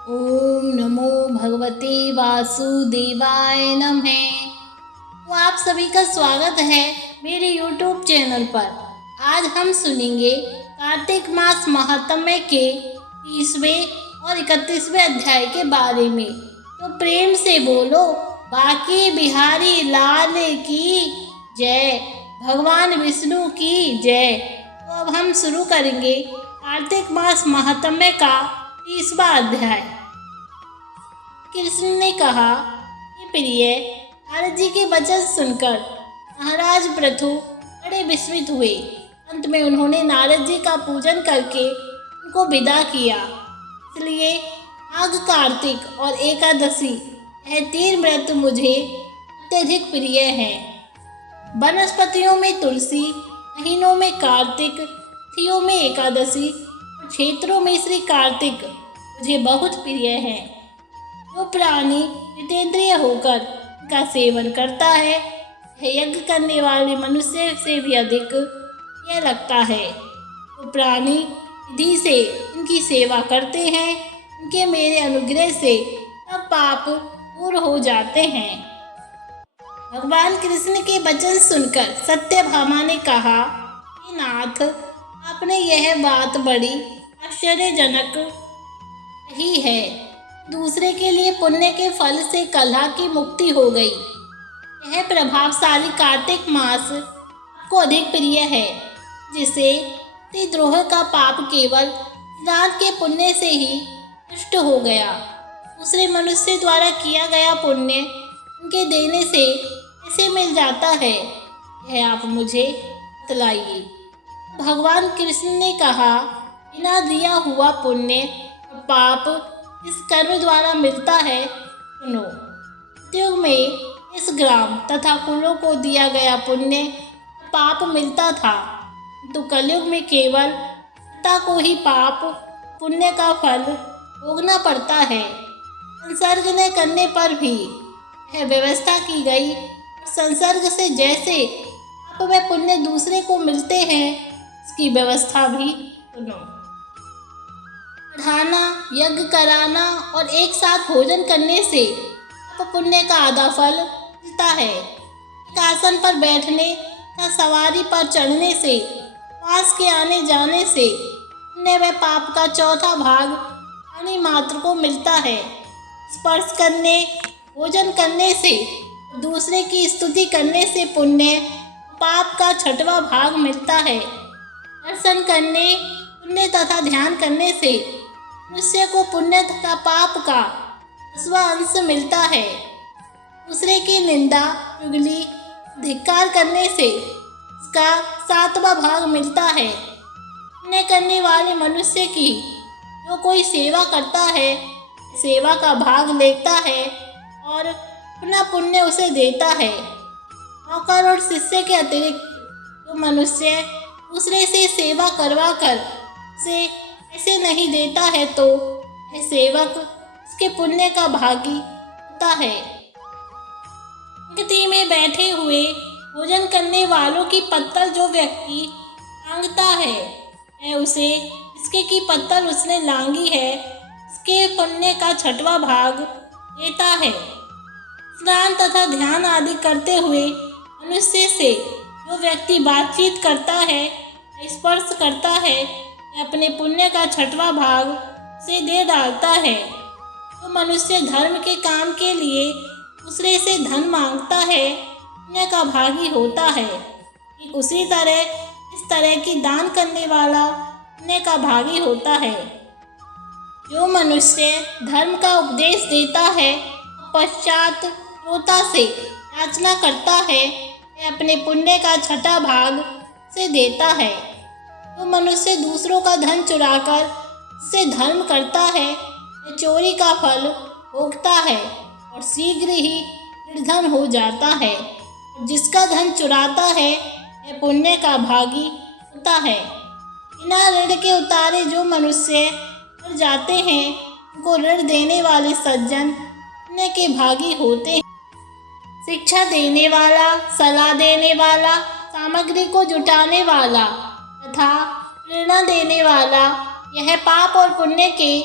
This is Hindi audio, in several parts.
ओम नमो भगवते वासुदेवाय नमः। तो आप सभी का स्वागत है मेरे YouTube चैनल पर। आज हम सुनेंगे कार्तिक मास महात्म्य के 30वें और 31वें अध्याय के बारे में। तो प्रेम से बोलो बाकी बिहारी लाल की जय, भगवान विष्णु की जय। तो अब हम शुरू करेंगे कार्तिक मास महात्म्य का 30वां अध्याय। कृष्ण ने कहा कि प्रिय, नारद जी के वचन सुनकर महाराज पृथु बड़े विस्मित हुए। अंत में उन्होंने नारद जी का पूजन करके उनको विदा किया। इसलिए माघ, कार्तिक और एकादशी यह 3 व्रत मुझे अत्यधिक प्रिय हैं। वनस्पतियों में तुलसी, महीनों में कार्तिक, तिथियों में एकादशी और क्षेत्रों में श्री कार्तिक मुझे बहुत प्रिय हैं। जो प्राणी जितेंद्रिय होकर इनका सेवन करता है यह यज्ञ करने वाले मनुष्य से भी अधिक यह लगता है। जो प्राणी विधि से इनकी सेवा करते हैं इनके मेरे अनुग्रह से सब पाप दूर हो जाते हैं। भगवान कृष्ण के वचन सुनकर सत्यभामा ने कहा कि नाथ, आपने यह बात बड़ी आश्चर्यजनक कही है। दूसरे के लिए पुण्य के फल से कलह की मुक्ति हो गई। यह प्रभावशाली कार्तिक मास आपको अधिक प्रिय है, जिसे द्रोह का पाप केवल स्नान के पुण्य से ही नष्ट हो गया। दूसरे मनुष्य द्वारा किया गया पुण्य उनके देने से कैसे मिल जाता है, यह आप मुझे बतलाइए। भगवान कृष्ण ने कहा, बिना दिया हुआ पुण्य और पाप इस कर्म द्वारा मिलता है। सुनो, सतयुग में इस ग्राम तथा कुलों को दिया गया पुण्य पाप मिलता था, तो कलयुग में केवल पिता को ही पाप पुण्य का फल भोगना पड़ता है। संसर्ग न करने पर भी यह व्यवस्था की गई। संसर्ग से जैसे पाप व पुण्य दूसरे को मिलते हैं, इसकी व्यवस्था भी सुनो। पढ़ाना, यज्ञ कराना और एक साथ भोजन करने से पाप पुण्य का आधा फल मिलता है। एक आसन पर बैठने या सवारी पर चढ़ने से, पास के आने जाने से पुण्य व पाप का चौथा भाग प्राणी मात्र को मिलता है। स्पर्श करने, भोजन करने से, दूसरे की स्तुति करने से पुण्य पाप का 6वां भाग मिलता है। दर्शन करने, पुण्य तथा ध्यान करने से मनुष्य को पुण्य तथा पाप का 10वां अंश मिलता है। दूसरे की निंदा, चुगली, धिक्कार करने से इसका 7वां भाग मिलता है। पुण्य करने वाले मनुष्य की जो कोई सेवा करता है, सेवा का भाग लेता है और अपना पुण्य उसे देता है। नौकर और शिष्य के अतिरिक्त जो मनुष्य दूसरे से सेवा करवा कर उसे ऐसे नहीं देता है, तो यह सेवक उसके पुण्य का भागी होता है। पंक्ति में बैठे हुए भोजन करने वालों की पत्तल जो व्यक्ति लांघता है, वह उसे इसके की पत्तल उसने लांघी है, इसके पुण्य का 6वां भाग देता है। स्नान तथा ध्यान आदि करते हुए मनुष्य से जो व्यक्ति बातचीत करता है, स्पर्श करता है, अपने पुण्य का 6वां भाग से दे डालता है। तो मनुष्य धर्म के काम के लिए दूसरे से धन मांगता है, पुण्य का भागी होता है। ठीक उसी तरह इस तरह की दान करने वाला पुण्य का भागी होता है। जो मनुष्य धर्म का उपदेश देता है, पश्चात श्रोता से याचना करता है, वह अपने पुण्य का 6वां भाग से देता है। जो मनुष्य दूसरों का धन चुराकर उससे धर्म करता है, वह चोरी का फल भोगता है और शीघ्र ही निर्धन हो जाता है। जिसका धन चुराता है वह पुण्य का भागी होता है। बिना ऋण के उतारे जो मनुष्य मर जाते हैं, उनको ऋण देने वाले सज्जन पुण्य के भागी होते हैं। शिक्षा देने वाला, सलाह देने वाला, सामग्री को जुटाने वाला तथा प्रेरणा देने वाला, यह पाप और पुण्य के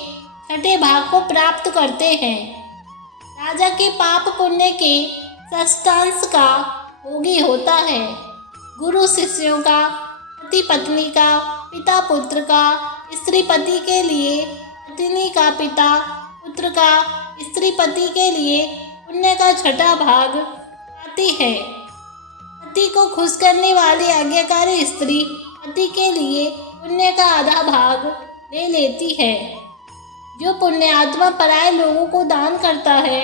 छठे भाग को प्राप्त करते हैं। राजा के पाप पुण्य के षष्ठांश का भोगी होता है। गुरु शिष्यों का, पति पत्नी का, पिता पुत्र का, स्त्री पति के लिए, पत्नी का पिता पुत्र का, स्त्री पति के लिए पुण्य का छठा भाग आती है। पति को खुश करने वाली आज्ञाकारी स्त्री पति के लिए पुण्य का आधा भाग ले लेती है। जो पुण्य आत्मा पराये लोगों को दान करता है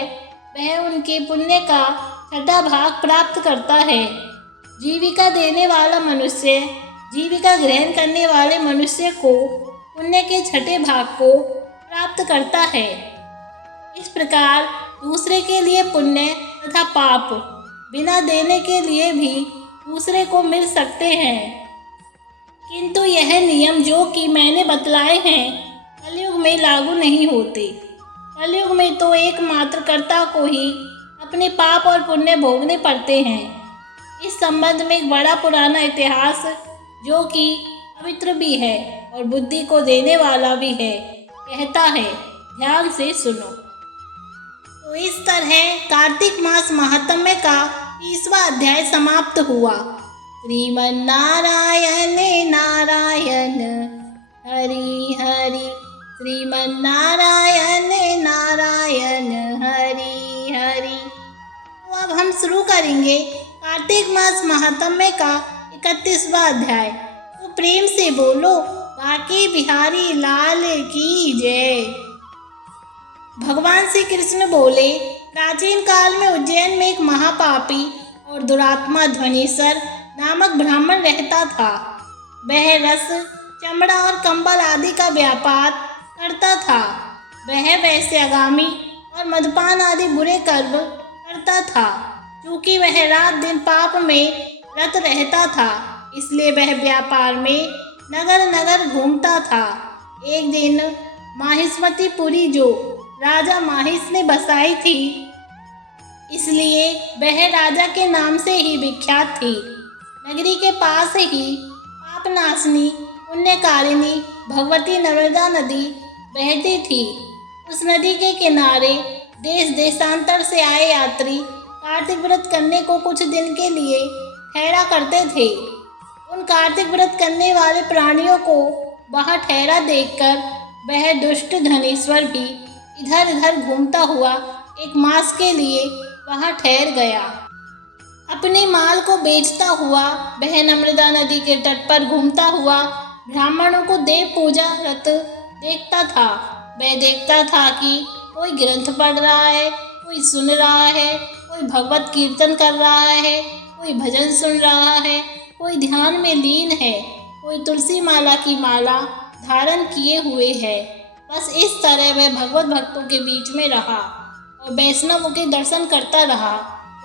वह उनके पुण्य का छठा भाग प्राप्त करता है। जीविका देने वाला मनुष्य जीविका ग्रहण करने वाले मनुष्य को पुण्य के छठे भाग को प्राप्त करता है। इस प्रकार दूसरे के लिए पुण्य तथा पाप बिना देने के लिए भी दूसरे को मिल सकते हैं, किंतु यह नियम जो कि मैंने बतलाए हैं कलयुग में लागू नहीं होते। कलयुग में तो एकमात्र कर्ता को ही अपने पाप और पुण्य भोगने पड़ते हैं। इस संबंध में एक बड़ा पुराना इतिहास जो कि पवित्र भी है और बुद्धि को देने वाला भी है कहता है, ध्यान से सुनो। तो इस तरह कार्तिक मास महात्म्य का 30वां अध्याय समाप्त हुआ। श्रीमन नारायण नारायण हरि हरि, श्रीमन नारायण नारायण हरि हरि। तो अब हम शुरू करेंगे कार्तिक मास महात्म्य का 31वां अध्याय। तो प्रेम से बोलो बांके बिहारी लाल की जय। भगवान श्री कृष्ण बोले, प्राचीन काल में उज्जैन में एक महापापी और दुरात्मा ध्वनीश्वर नामक ब्राह्मण रहता था। वह रस, चमड़ा और कंबल आदि का व्यापार करता था। वह वैश्यागामी और मदपान आदि बुरे कर्म करता था। क्योंकि वह रात दिन पाप में रत रहता था, इसलिए वह व्यापार में नगर नगर घूमता था। एक दिन माहिष्मतीपुरी जो राजा माहिष ने बसाई थी, इसलिए वह राजा के नाम से ही विख्यात थी। नगरी के पास ही पापनाशिनी पुण्यकारिणी भगवती नर्मदा नदी बहती थी। उस नदी के किनारे देश देशांतर से आए यात्री कार्तिक व्रत करने को कुछ दिन के लिए ठहरा करते थे। उन कार्तिक व्रत करने वाले प्राणियों को वहां ठहरा देखकर वह दुष्ट धनेश्वर भी इधर उधर घूमता हुआ एक मास के लिए वहां ठहर गया। अपने माल को बेचता हुआ वह नर्मदा नदी के तट पर घूमता हुआ ब्राह्मणों को देव पूजा रत देखता था। वह देखता था कि कोई ग्रंथ पढ़ रहा है, कोई सुन रहा है, कोई भगवत कीर्तन कर रहा है, कोई भजन सुन रहा है, कोई ध्यान में लीन है, कोई तुलसी माला की माला धारण किए हुए है। बस इस तरह वह भगवत भक्तों के बीच में रहा और वैष्णवों के दर्शन करता रहा,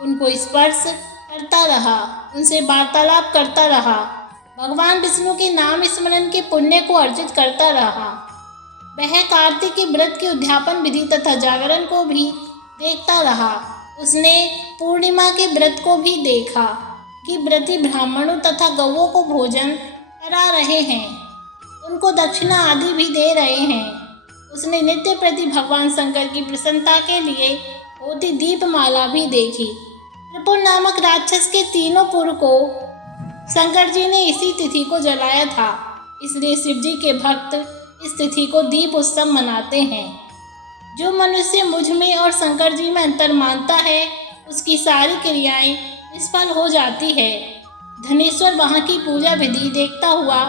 उनको स्पर्श करता रहा, उनसे वार्तालाप करता रहा, भगवान विष्णु के नाम स्मरण के पुण्य को अर्जित करता रहा। वह कार्तिक के व्रत के उद्यापन विधि तथा जागरण को भी देखता रहा। उसने पूर्णिमा के व्रत को भी देखा कि व्रती ब्राह्मणों तथा गौओं को भोजन करा रहे हैं, उनको दक्षिणा आदि भी दे रहे हैं। उसने नित्य प्रति भगवान शंकर की प्रसन्नता के लिए होती दीपमाला भी देखी। त्रिपुर नामक राक्षस के तीनों पुर को शंकर जी ने इसी तिथि को जलाया था, इसलिए शिव जी के भक्त इस तिथि को दीप उत्सव मनाते हैं। जो मनुष्य मुझ में और शंकर जी में अंतर मानता है उसकी सारी क्रियाएं निष्फल हो जाती है। धनेश्वर वहां की पूजा विधि देखता हुआ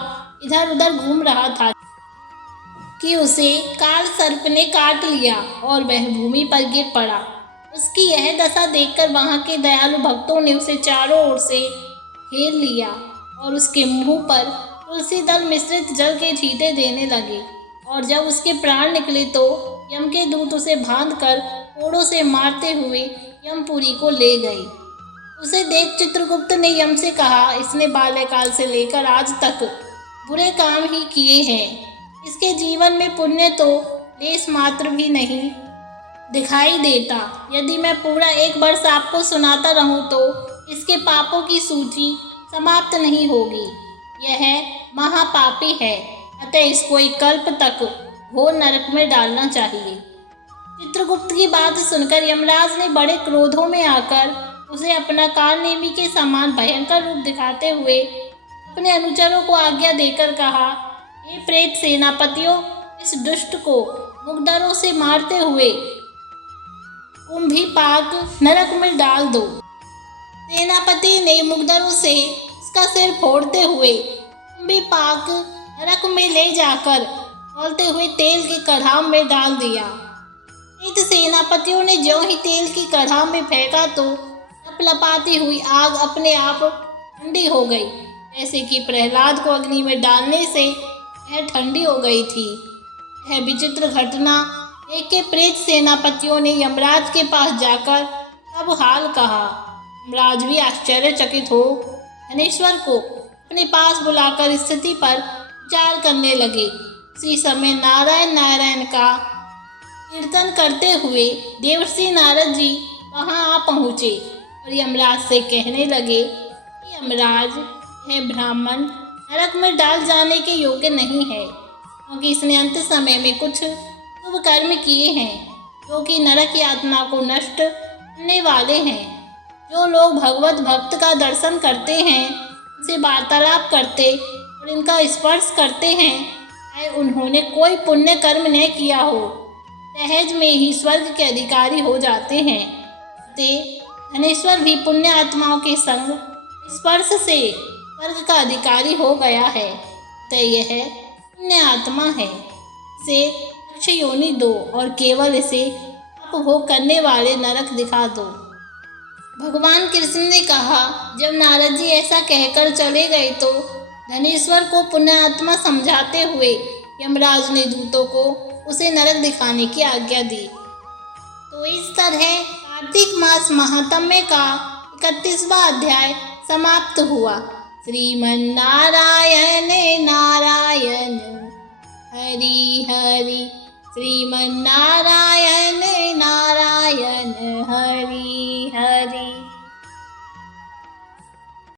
इधर उधर घूम रहा था कि उसे काल सर्प ने काट लिया और वह भूमि पर गिर पड़ा। उसकी यह दशा देखकर वहां के दयालु भक्तों ने उसे चारों ओर से घेर लिया और उसके मुंह पर तुलसी दल मिश्रित जल के छींटे देने लगे। और जब उसके प्राण निकले तो यम के दूत उसे बांधकर कोड़ों से मारते हुए यमपुरी को ले गए। उसे देख चित्रगुप्त ने यम से कहा, इसने बाल्यकाल से लेकर आज तक बुरे काम ही किए हैं। इसके जीवन में पुण्य तो लेश मात्र भी नहीं दिखाई देता। यदि मैं पूरा 1 वर्ष आपको सुनाता रहूं तो इसके पापों की सूची समाप्त नहीं होगी। यह महापापी है, अतः इसको एक कल्प तक घोर नरक में डालना चाहिए। चित्रगुप्त की बात सुनकर यमराज ने बड़े क्रोधों में आकर उसे अपना कालनेमी के समान भयंकर रूप दिखाते हुए अपने अनुचरों को आज्ञा देकर कहा, हे प्रेत सेनापतियों, इस दुष्ट को मुग्धरों से मारते हुए कुंभीपाक नरक में डाल दो। सेनापति ने मुग्धरों से उसका सिर फोड़ते हुए कुंभीपाक नरक में ले जाकर खौलते हुए तेल के कढ़ाव में डाल दिया। प्रेत सेनापतियों ने ज्यों ही तेल की कढ़ाव में फेंका तो लपलपाती हुई आग अपने आप ठंडी हो गई, जैसे कि प्रहलाद को अग्नि में डालने से वह ठंडी हो गई थी। यह विचित्र घटना देख के प्रेत सेनापतियों ने यमराज के पास जाकर सब हाल कहा। यमराज भी आश्चर्यचकित हो धनेश्वर को अपने पास बुलाकर स्थिति पर विचार करने लगे। उसी समय नारायण नारायण का कीर्तन करते हुए देवर्षि नारद जी वहां आ पहुँचे और यमराज से कहने लगे कि यमराज, यह ब्राह्मण नरक में डाल जाने के योग्य नहीं है, क्योंकि इसने अंत समय में कुछ शुभ कर्म किए हैं जो कि नरक की आत्मा को नष्ट करने वाले हैं। जो लोग भगवत भक्त का दर्शन करते हैं, उनसे वार्तालाप करते और इनका स्पर्श करते हैं, चाहे उन्होंने कोई पुण्य कर्म न किया हो, सहज में ही स्वर्ग के अधिकारी हो जाते हैं। ते धनेश्वर भी पुण्य आत्माओं के संग स्पर्श से स्वर्ग का अधिकारी हो गया है। तो यह पुण्य आत्मा है, इसे यक्ष योनि दो और केवल इसे अपभोग करने वाले नरक दिखा दो। भगवान कृष्ण ने कहा। जब नारद जी ऐसा कहकर चले गए तो धनेश्वर को पुण्य आत्मा समझाते हुए यमराज ने दूतों को उसे नरक दिखाने की आज्ञा दी। तो इस तरह कार्तिक मास महात्म्य का 31वां अध्याय समाप्त हुआ। श्रीमन्नारायण नारायण।